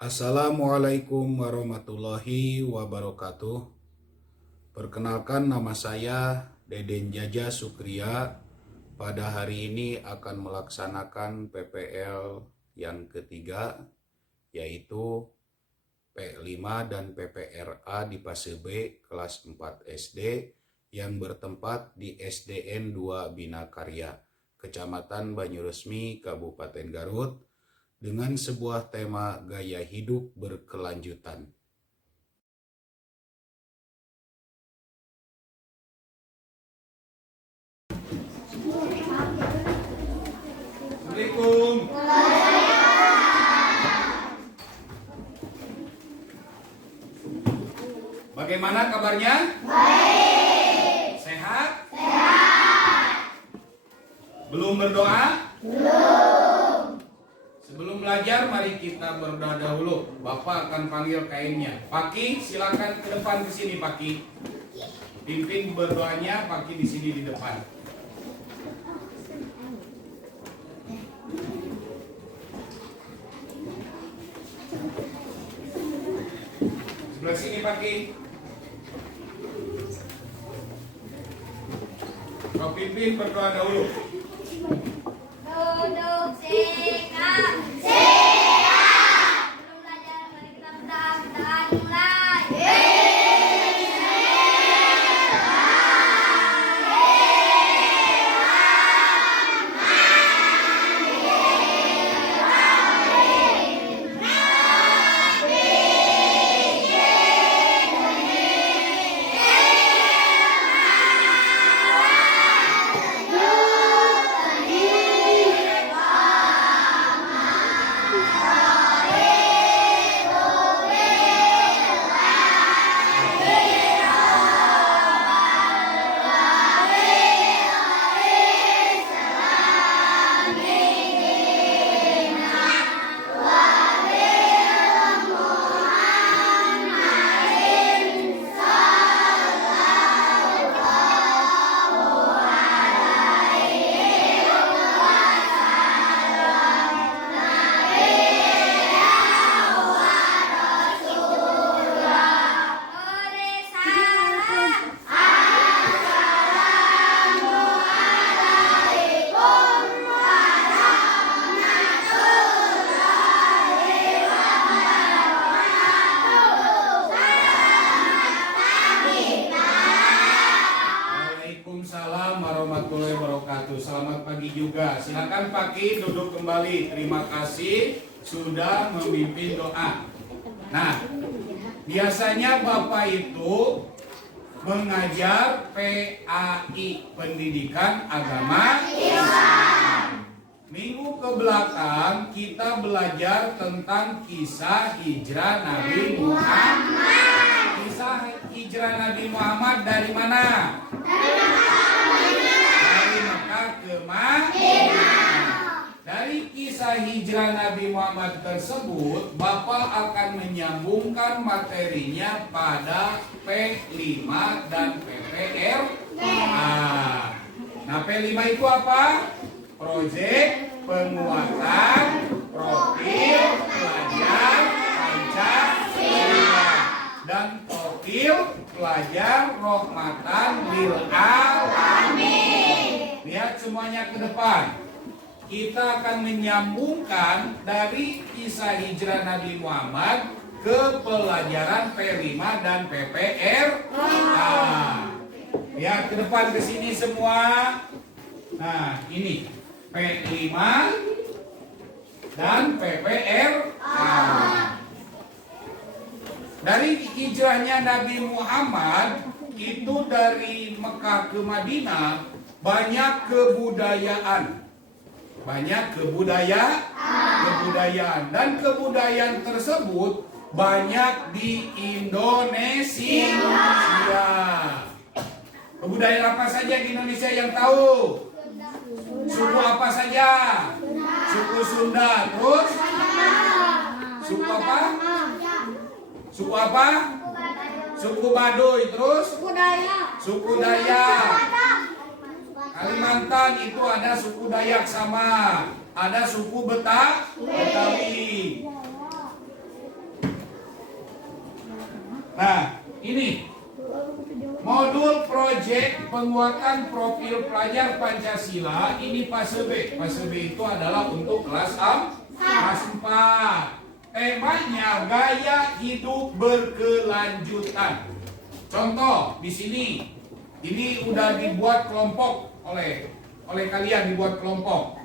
Assalamualaikum warahmatullahi wabarakatuh. Perkenalkan, nama saya Deden Jaja Sukria. Pada hari ini akan melaksanakan PPL yang ketiga, yaitu P5 dan PPRA di Fase B kelas 4 SD yang bertempat di SDN 2 Bina Karya, Kecamatan Banyuresmi, Kabupaten Garut, dengan sebuah tema gaya hidup berkelanjutan. Assalamualaikum. Bagaimana kabarnya? Baik. Sehat? Sehat. Belum berdoa? Belum. Sebelum belajar, mari kita berdoa dahulu. Bapak akan panggil kainnya. Paki, silakan ke depan ke sini, Paki. Pimpin berdoanya, Paki di sini di depan. Sebelah sini, Paki. Kau pimpin berdoa dahulu. Duduk sikap siap. Belum belajar, mari kita berdoa. Kita mulai. Waalaikumsalam warahmatullahi wabarakatuh. Selamat pagi juga. Silakan Paki duduk kembali. Terima kasih sudah memimpin doa. Nah, biasanya Bapak itu mengajar PAI, Pendidikan Agama Islam. Minggu ke belakang kita belajar tentang kisah hijrah Nabi Muhammad. Kisah hijrah Nabi Muhammad dari mana? Dari Mekah ke Madinah. Dari kisah hijrah Nabi Muhammad tersebut, Bapak akan menyambungkan materinya pada P5 dan PPR. Nah, P5 itu apa? Proyek penguatan profil pelajar Pancasila dan profil pelajar rahmatan lil alamin. Lihat semuanya ke depan. Kita akan menyambungkan dari kisah hijrah Nabi Muhammad ke pelajaran P5 dan PPR. Lihat ke depan ke sini semua. Nah, ini P5 dan PPR. Dari hijrahnya Nabi Muhammad itu dari Mekah ke Madinah banyak kebudayaan. Dan kebudayaan tersebut banyak di Indonesia. Kebudayaan apa saja di Indonesia yang tahu? Suku apa saja? Suku Sunda, terus suku apa? Suku apa? Suku Baduy, terus suku Dayak. Kalimantan itu ada suku Dayak sama, ada suku Betawi. Nah, ini modul proyek penguatan profil pelajar Pancasila, ini fase B. Fase B itu adalah untuk kelas 4. Temanya gaya hidup berkelanjutan. Contoh di sini, ini udah dibuat kelompok oleh kalian, dibuat kelompok.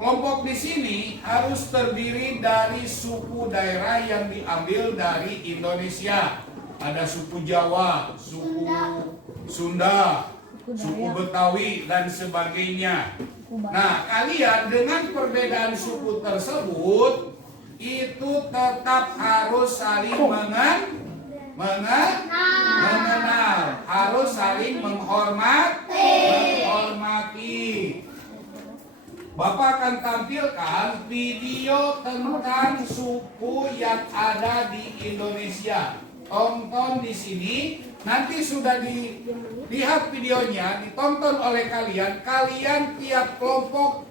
Kelompok di sini harus terdiri dari suku daerah yang diambil dari Indonesia. Ada suku Jawa, suku Sunda, suku Betawi, dan sebagainya. Nah, kalian dengan perbedaan suku tersebut itu tetap harus saling mengenal, harus saling menghormati. Bapak akan tampilkan video tentang suku yang ada di Indonesia. Tonton di sini, nanti sudah dilihat videonya, ditonton oleh kalian. Kalian tiap kelompok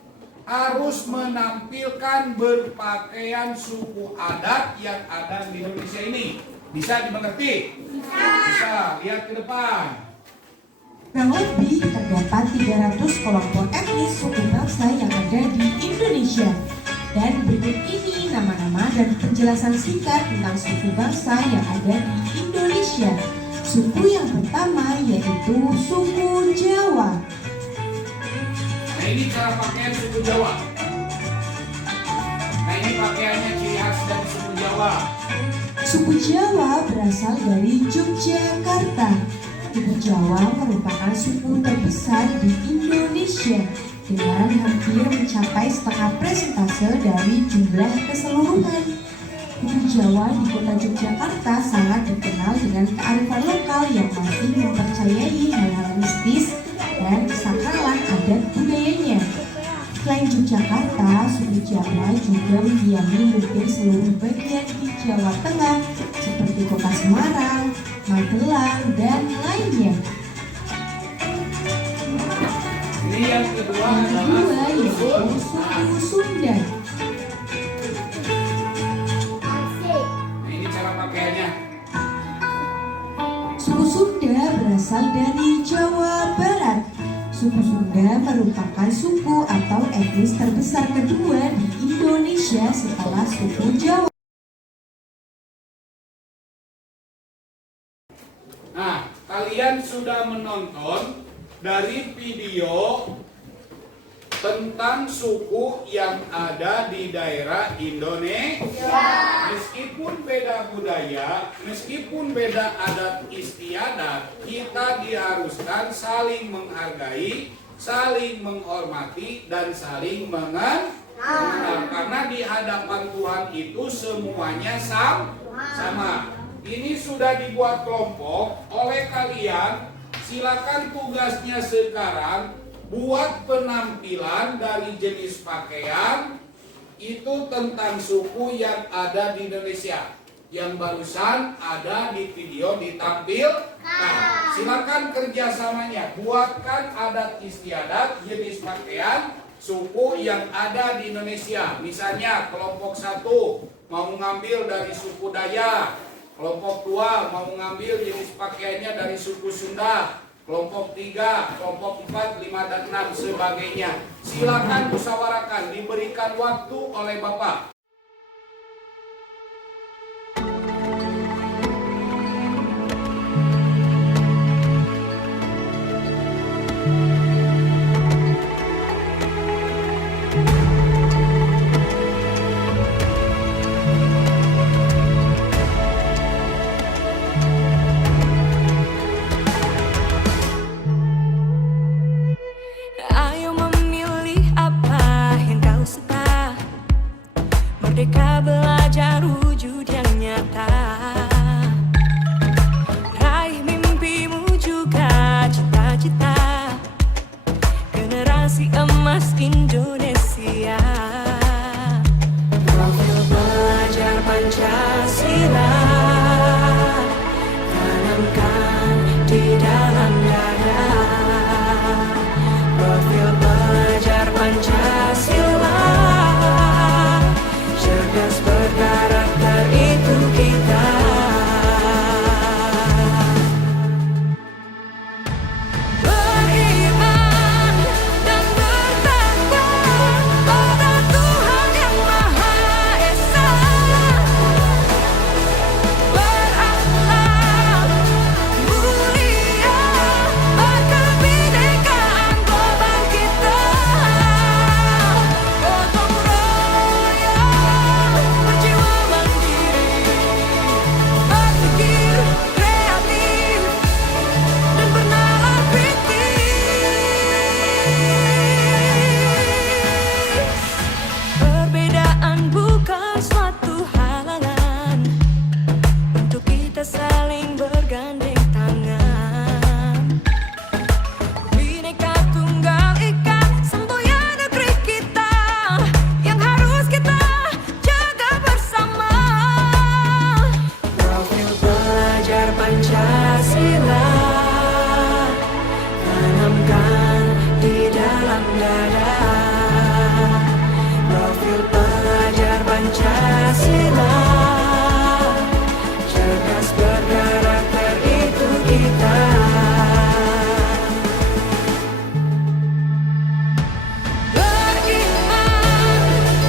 harus menampilkan berpakaian suku adat yang ada di Indonesia ini. Bisa dimengerti? Bisa. Lihat ke depan. Kurang lebih terdapat 300 kelompok etnis suku bangsa yang ada di Indonesia. Dan berikut ini nama-nama dan penjelasan singkat tentang suku bangsa yang ada di Indonesia. Suku yang pertama yaitu suku Jawa. Nah, ini cara pakaian suku Jawa. Nah, ini pakaiannya ciri khas dari suku Jawa. Suku Jawa berasal dari Yogyakarta. Suku Jawa merupakan suku terbesar di Indonesia dengan hampir mencapai setengah persentase dari jumlah keseluruhan. Suku Jawa di kota Yogyakarta sangat dikenal dengan kearifan lokal yang masih mempercayai hal-hal mistis dan kesakralan adat budayanya. Selain Yogyakarta, suku Jawa juga mendiami hampir seluruh bagian di Jawa Tengah seperti kota Semarang, Magelang, dan lainnya. Ini yang kedua Yang adalah kedua yaitu suku Sunda. Nah, ini cara pakaiannya. Suku Sunda berasal dari Jawa Barat. Suku Sunda merupakan suku atau etnis terbesar kedua di Indonesia setelah suku Jawa. Nah, kalian sudah menonton dari video tentang suku yang ada di daerah Indonesia. Meskipun beda budaya, meskipun beda adat istiadat, kita diharuskan saling menghargai, saling menghormati, dan saling mengenal. Karena di hadapan Tuhan itu semuanya sama. Ini sudah dibuat kelompok oleh kalian. Silakan tugasnya sekarang buat penampilan dari jenis pakaian itu tentang suku yang ada di Indonesia. Yang barusan ada di video ditampilkan. Nah, silakan kerjasamanya. Buatkan adat istiadat jenis pakaian suku yang ada di Indonesia. Misalnya kelompok 1 mau ngambil dari suku Dayak. Kelompok 2 mau ngambil jenis pakaiannya dari suku Sunda. Kelompok 3, kelompok 4, 5, dan 6 sebagainya. Silakan musyawarahkan, diberikan waktu oleh Bapak. Ayo memilih apa yang kau suka. di dalam dada. Profil pelajar Pancasila, cerdas berkarakter itu kita. Beriman dan bertakwa pada Tuhan Yang Maha Esa, berakhlak mulia, berkebinekaan global kita. Gotong royong, berjiwa mandiri, berpikir kreatif dan bernalar kritis. Perbedaan bukan suatu halangan untuk kita saling bergandeng tangan. Bhinneka Tunggal Ika, semboyan negeri kita yang harus kita jaga bersama. Profil pelajar Pancasila, tanamkan di dalam dada. Profil pelajar Pancasila, cerdas berkarakter itu kita. Beriman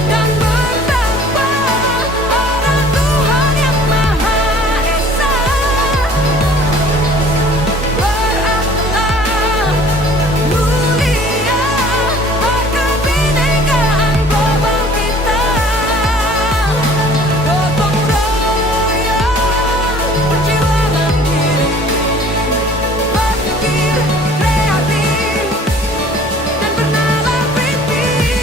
dan bertakwa pada Tuhan Yang Maha Esa, berakhlak mulia, berkebinekaan global kita. Gotong royong, berjiwa mandiri, berpikir kreatif dan bernalar kritis.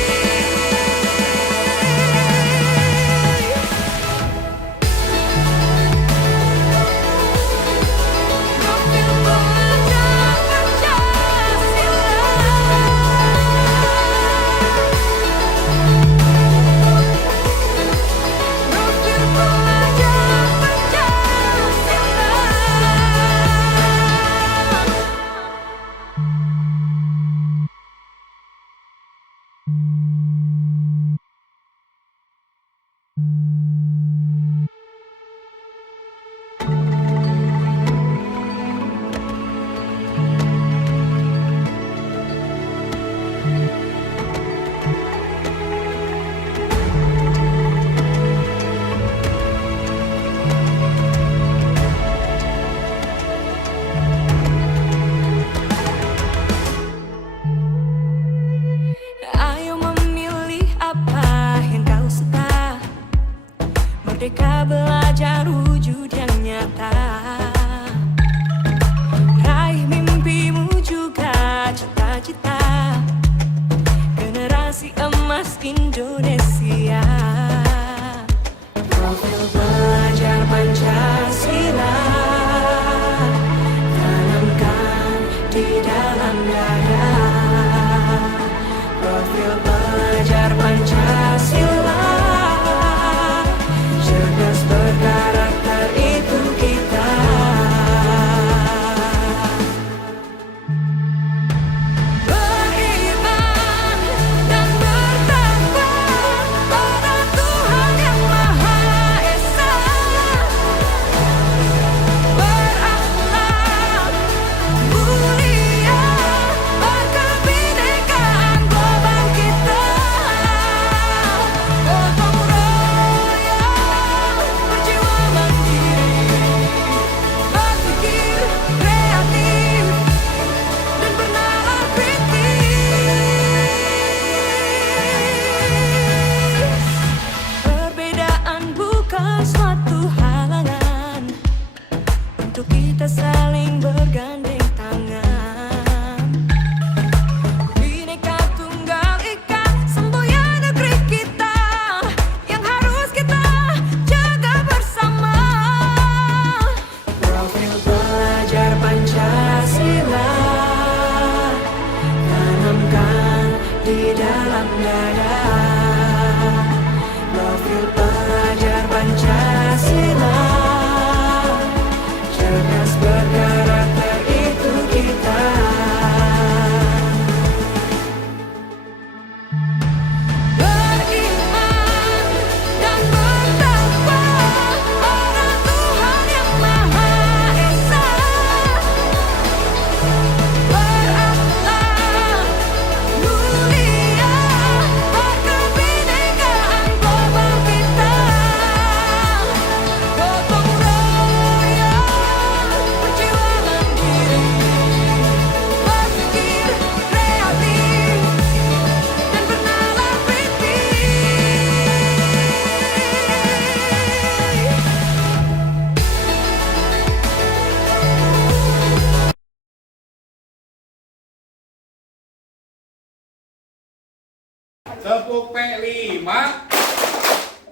Profil pelajar Pancasila, profil pelajar Pancasila. Ayo memilih apa yang kau suka. Merdeka belajar wujud yang nyata. Raih mimpimu juga cita-cita. Generasi emas Indonesia. Profil pelajar Pancasila, tanamkan di dalam dada. Profil pelajar Pancasila, cerdas berkarakter itu kita. Beriman dan bertakwa pada Tuhan Yang Maha Esa, berakhlak mulia, berkebinekaan global kita. Gotong royong, berjiwa mandiri, berpikir kreatif dan bernalar kritis. Perbedaan bukan suatu halangan untuk kita saling bergandeng tangan. Bhinneka Tunggal Ika, semboyan negeri kita yang harus kita jaga bersama. Profil pelajar Pancasila, tanamkan di dalam dada. Profil pelajar Pancasila, cerdas berkarakter Tepuk P5.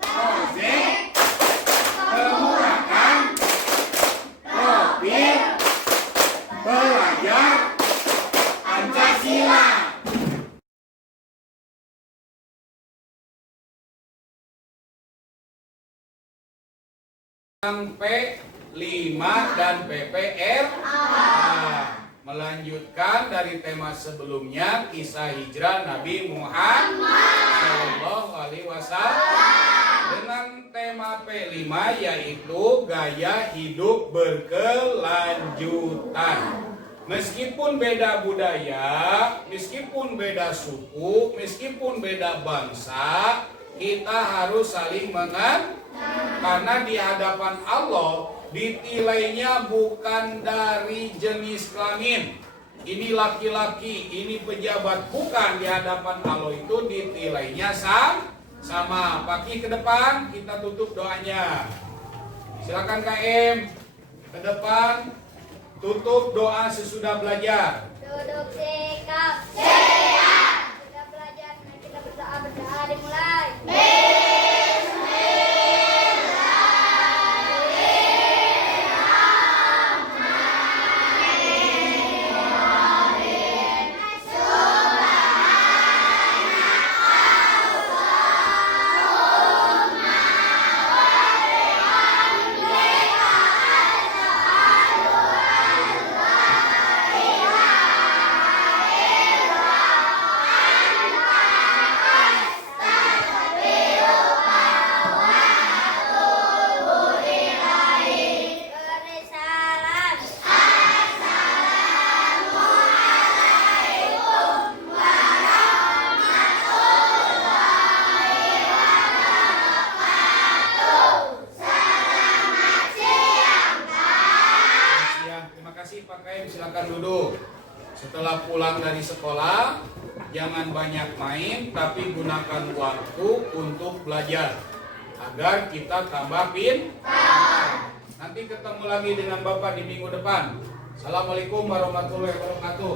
Ojek. Menggunakan profil pelajar Pancasila. P5 dan PPR. Melanjutkan dari tema sebelumnya, kisah hijrah Nabi Muhammad Shallallahu Alaihi Wasallam dengan tema P5 yaitu gaya hidup berkelanjutan. Meskipun beda budaya, meskipun beda suku, meskipun beda bangsa, kita harus saling mengerti karena di hadapan Allah ditilainya bukan dari jenis kelamin. Ini laki-laki, ini pejabat, bukan. Di hadapan Allah itu ditilainya sama. Paki ke depan, kita tutup doanya. Silakan KM ke depan, tutup doa sesudah belajar. Duduk sikap. Siap. Sudah belajar, mari kita berdoa dimulai. Silakan duduk. Setelah pulang dari sekolah, jangan banyak main, tapi gunakan waktu untuk belajar agar kita tambah pintar. Nanti ketemu lagi dengan Bapak di minggu depan. Assalamualaikum warahmatullahi wabarakatuh.